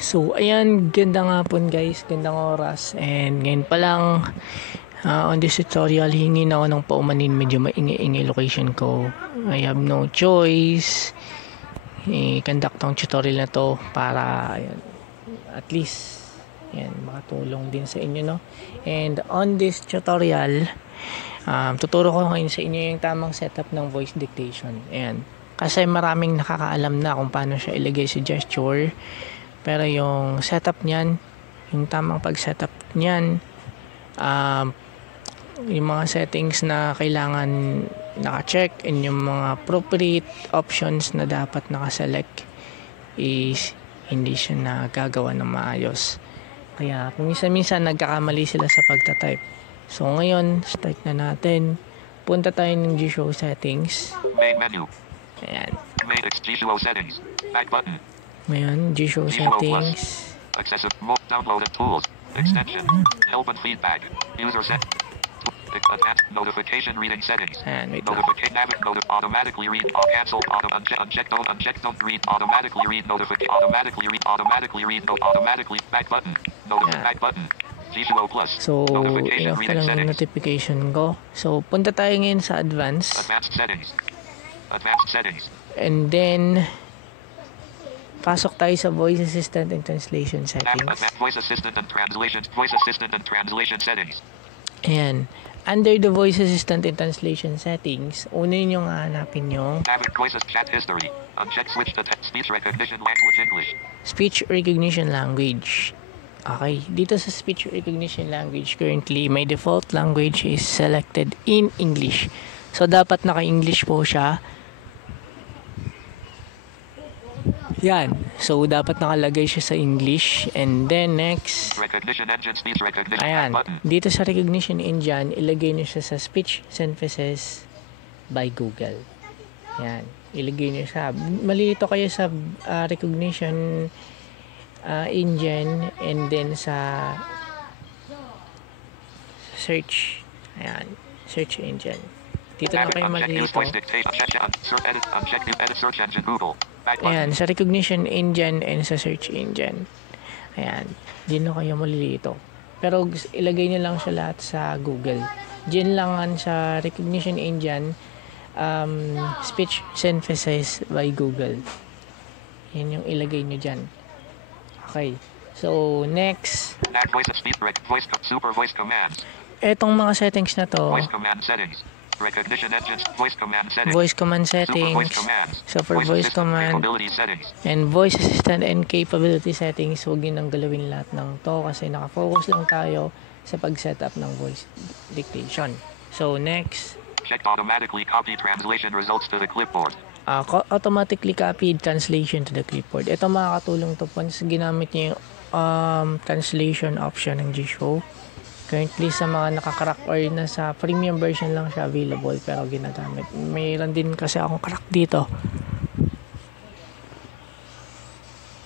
So, ayan, gandang hapon guys, gandang oras. And ngayon pa lang, on this tutorial, hingi na ako ng paumanin. Medyo maingi-ingi location ko. I have no choice. I-conduct tong tutorial na to para, ayan, at least, ayan, makatulong din sa inyo, no? And on this tutorial, tuturo ko ngayon sa inyo yung tamang setup ng voice dictation. Ayan. Kasi maraming nakakaalam na kung paano siya ilagay sa gesture. Pero yung setup niyan, yung tamang pag-setup niyan, yung mga settings na kailangan naka-check and yung mga appropriate options na dapat naka-select is hindi siya nagagawa ng maayos. Kaya minsan-minsan nagkakamali sila sa pagta-type. So ngayon, start na natin. Punta tayo ng G-Show settings. Main menu. Ayan. Main G-Show settings. Back button. Ngayon, G-Show settings. Accessible mode, download and tools. Extension. Help and feedback. User set. Advanced notification reading settings. Ayan, wait lang. Notification automatically read cancel uncheck don't read automatically read automatically read automatically back button. Back button. G-Show plus. So, enough ka lang yung notification ko. So, punta tayo ngayon sa advanced. Advanced settings. Advanced settings. And then, pasok tayo sa voice assistant and translation settings. Voice assistant and translation settings. Ayan. Under the voice assistant and translation settings, una yung hahanapin yung voices chat history. Uncheck switch to speech recognition language English. Speech recognition language. Okay, dito sa speech recognition language, currently, my default language is selected in English. So, dapat naka-English po siya. Yan. So, dapat nakalagay siya sa English. And then, next. Recognition engine, speech recognition. Ayan. Dito sa recognition engine, ilagay niyo siya sa speech synthesis by Google. Ayan. Ilagay niyo siya. Malilito kayo sa recognition engine and then sa search. Ayan. Search engine. Dito na kayo malilito. Ayan, sa recognition engine and sa search engine. Ayan, diyan na kayo malilito. Pero ilagay niyo lang siya lahat sa Google. Diyan lang sa recognition engine, speech synthesis by Google. Yan yung ilagay niyo dyan. Okay, so next. Super voice commands. Etong mga settings na to. Voice command settings. Recognition engines, voice command settings. Voice command settings. Super voice command. And voice assistant and capability settings. Huwag yun ang galawin lahat ng to kasi nakafocus lang tayo sa pag-setup ng voice dictation. So, next. Check automatically copy translation results to the clipboard. Automatically copied translation to the clipboard. Ito makakatulong to once ginamit niyo yung translation option ng G-Show. Currently sa mga nakakarack or nasa premium version lang siya available pero ginagamit. Mayroon din kasi akong crack dito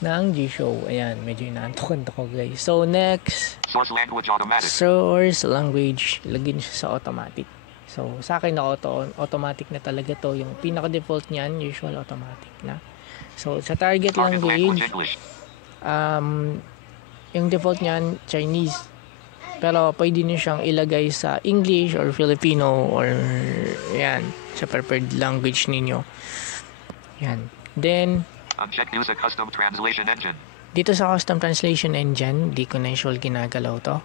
ng G-Show. Ayan, medyo inaantokan ko guys. So next, source language automatic. Source language, lagyan siya sa automatic. So sa akin na automatic na talaga to. Yung pinaka-default niyan, usual automatic na. So sa target language, yung default niyan, Chinese. Pero pwede niyo siyang ilagay sa English or Filipino or yan, sa preferred language ninyo. Yan. Then, uncheck use a custom translation engine. Dito sa custom translation engine, di ko na usual ginagalaw to.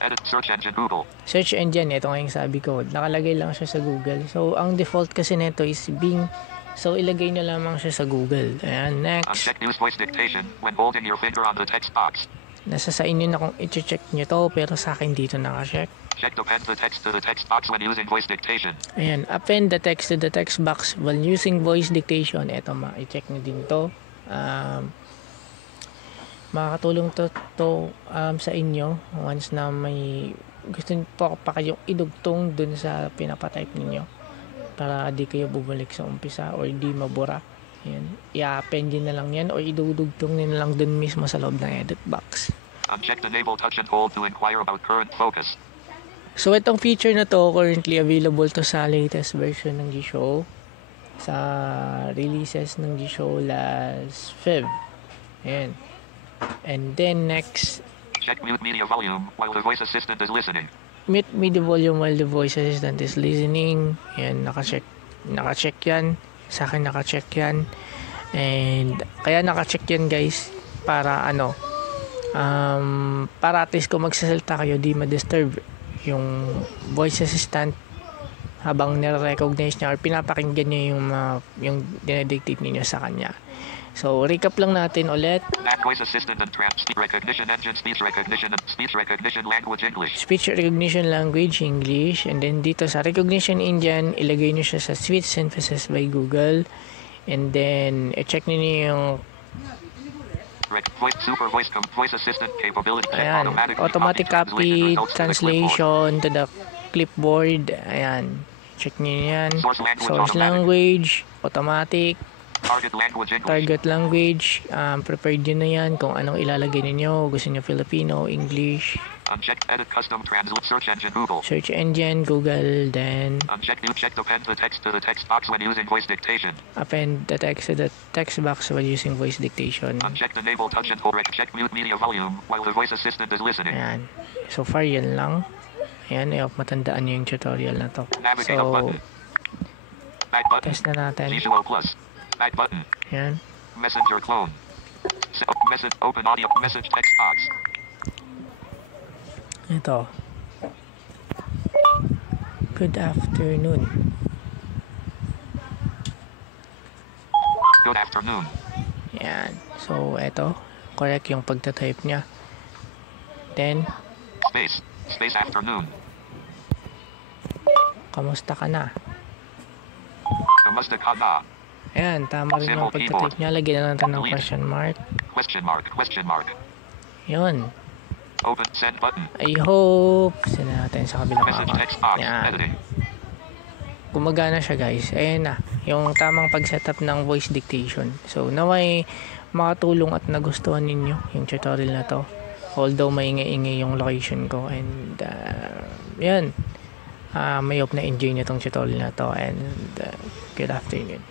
Edit search engine Google. Search engine, ito nga yung sabi ko. Nakalagay lang siya sa Google. So, ang default kasi nito is Bing. So, ilagay nyo lamang siya sa Google. Ayan, next. Uncheck use voice dictation when holding your finger on the text box. Nasa sa inyo na kung i-check nyo to, pero sa akin dito naka-check. Check to append the text to the text box when using voice dictation. Ayan, append the text to the text box while using voice dictation. Ito, i-check nyo din to. Makakatulong to sa inyo once na may gusto nyo pa kayong idugtong dun sa pinapatype ninyo para di kayo bubalik sa umpisa or di mabura. Ayan. I-append din na lang yan o idudugtong din na lang dun mismo sa loob ng edit box. Uncheck enable touch and hold to inquire about current focus. So, itong feature na to currently available to sa latest version ng G-Show. sa releases ng G-Show last Feb. Ayan. And then next, Check mute media volume while the voice assistant is listening. mute media volume while the voice assistant is listening. Ayan, naka-check yan. Sa akin naka-check yan. And kaya naka-check yan guys para para at least kung magsasalita kayo di ma-disturb yung voice assistant habang nire-recognize niya or pinapakinggan niya yung dinedictate niyo sa kanya. So recap lang natin ulit. Mac voice assistant and speech recognition engine, speech recognition language English. Speech recognition language English, and then dito sa recognition engine ilagay niyo siya sa speech synthesis by Google, and then i-check niyo yung Voice assistant capability. ayan, automatic copy translation to the clipboard. Ayan, check niyo yan. Source language automatic. Target language, prepared yun na yan kung anong ilalagay ninyo. Gusto nyo Filipino, English. Uncheck edit custom translate search engine Google. Search engine Google, then Uncheck check append the text to the text box when using voice dictation. append the text to the text box while using voice dictation. Uncheck enable touch and hold check mute media volume while the voice assistant is listening. Ayan. So far yan lang. Ayan, matandaan nyo yung tutorial na to. Navigate up So, button. Back button. test na natin. Visual plus. Back button. Ayan. Messenger clone. Message open audio message text box. Ito. Good afternoon. Good afternoon. Ayan. So, ito. Correct yung pagtatype niya. Then, Space afternoon. kamusta ka na? Kamusta ka na? Ayan, tama rin yung pagtatype niya. Lagyan na natin ng question mark. Question mark. Yun. Open send button. I hope. Send natin sa kabilang Message account. text box. Yan. Editing. Gumagana siya guys. Ayan na. Yung tamang pag-setup ng voice dictation. So, naway makatulong at nagustuhan ninyo yung tutorial na to. Although maingay-ingay yung location ko. And, yan. May hope na enjoy nyo tong tutorial na to. And, good afternoon.